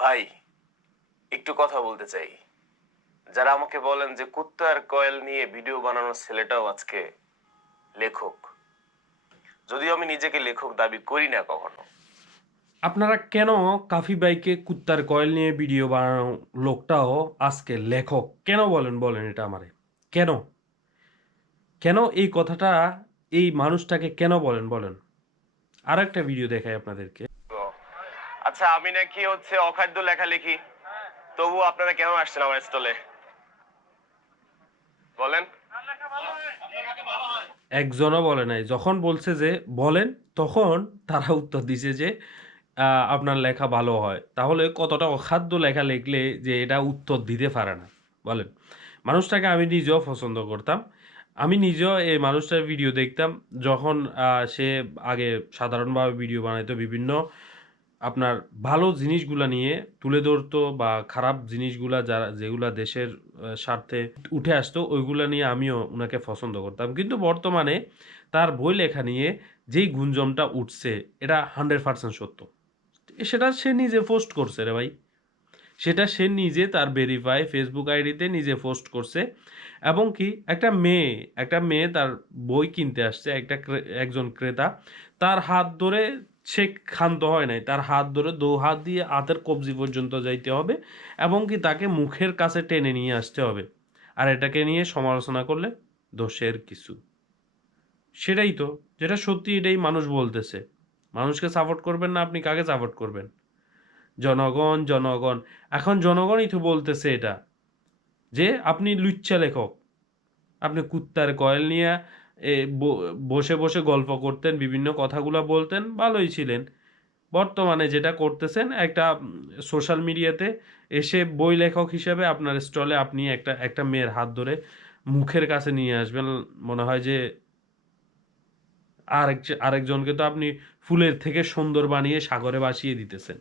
ভাই, একটু কথা বলতে চাই। যারা আমাকে বলেন যে কুত্তার কয়েল নিয়ে ভিডিও বানানোর ছেলেটাও আজকে লেখক। যদিও আমি নিজেকে লেখক দাবি করি না কখনো। আপনারা কেন কাফি বাইকে কুত্তার কয়েল নিয়ে ভিডিও বানানো লোকটাও আজকে লেখক? কেন বলেন বলেন এটা আমারে। কেন? কেন এই কথাটা, এই মানুষটাকে কেন বলেন বলেন? আর একটা ভিডিও দেখাই আপনাদেরকে। আচ্ছা আমি নাকি হচ্ছে অখাদ্য লেখা লেখালেখি তবু আপনারা কেন আসছেন আমার স্টলে? বলেন। একজনও বলে নাই। যখন বলছে যে বলেন, তখন তারা উত্তর দিছে যে আপনার লেখা ভালো হয়। তাহলে কতটা অখাদ্য লেখা লিখলে যে এটা উত্তর দিতে পারে না? বলেন। মানুষটাকে আমি নিজেও পছন্দ করতাম। আমি নিজেও এই মানুষটার ভিডিও দেখতাম। যখন সে আগে সাধারণভাবে ভিডিও বানাইতো বিভিন্ন আপনার ভালো জিনিসগুলা নিয়ে তুলে ধরতো বা খারাপ জিনিসগুলা যারা, যেগুলা দেশের স্বার্থে উঠে আসতো, ওইগুলা নিয়ে আমিও ওনাকে পছন্দ করতাম। কিন্তু বর্তমানে তার বই লেখা নিয়ে যেই গুঞ্জমটা উঠছে, এটা হান্ড্রেড পার্সেন্ট সত্য। সেটা সে নিজে পোস্ট করছে রে ভাই। সেটা সে নিজে তার ভেরিফাই ফেসবুক আইডিতে নিজে পোস্ট করছে। এবং কি, একটা মেয়ে একটা মেয়ে তার বই কিনতে আসছে, একটা একজন ক্রেতা। তার হাত ধরে সে ক্ষান্ত হয় নাই। তার হাত ধরে দু হাত দিয়ে হাতের কবজি পর্যন্ত যাইতে হবে এবং কি তাকে মুখের কাছে টেনে নিয়ে আসতে হবে। আর এটাকে নিয়ে সমালোচনা করলে দোষের কিছু। সেটাই তো, যেটা সত্যি এটাই মানুষ বলতেছে। মানুষকে সাপোর্ট করবেন না, আপনি কাকে সাপোর্ট করবেন? জনগণ জনগণ। এখন জনগণই তো বলতেছে এটা, যে আপনি লুচ্চা লেখক। আপনি কুত্তার কয়েল নিয়ে বসে বসে গল্প করতেন বিভিন্ন কথাগুলো বলতেন ভালোই ছিলেন। বর্তমানে যেটা করতেছেন একটা সোশ্যাল মিডিয়াতে এসে বই লেখক হিসেবে আপনার স্টলে আপনি একটা একটা মেয়ের হাত ধরে মুখের কাছে নিয়ে আসবেন। মনে হয় যে আরেক আরেকজনকে তো আপনি ফুলের থেকে সুন্দর বানিয়ে সাগরে ভাসিয়ে দিতেছেন।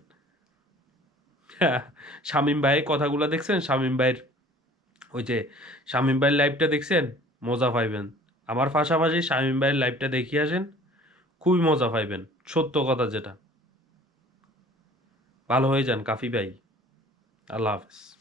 হ্যাঁ, শামীম ভাইয়ের কথাগুলো দেখছেন? শামীম ভাইয়ের ওই যে শামীম ভাইয়ের লাইভটা দেখছেন? মজা পাইবেন। আমার পাশাপাশি শামীম ভাইয়ের লাইভটা দেখিয়ে আসেন, খুবই মজা পাইবেন, সত্য কথা যেটা। ভালো হয়ে যান কাফি ভাই। আল্লাহ হাফেজ।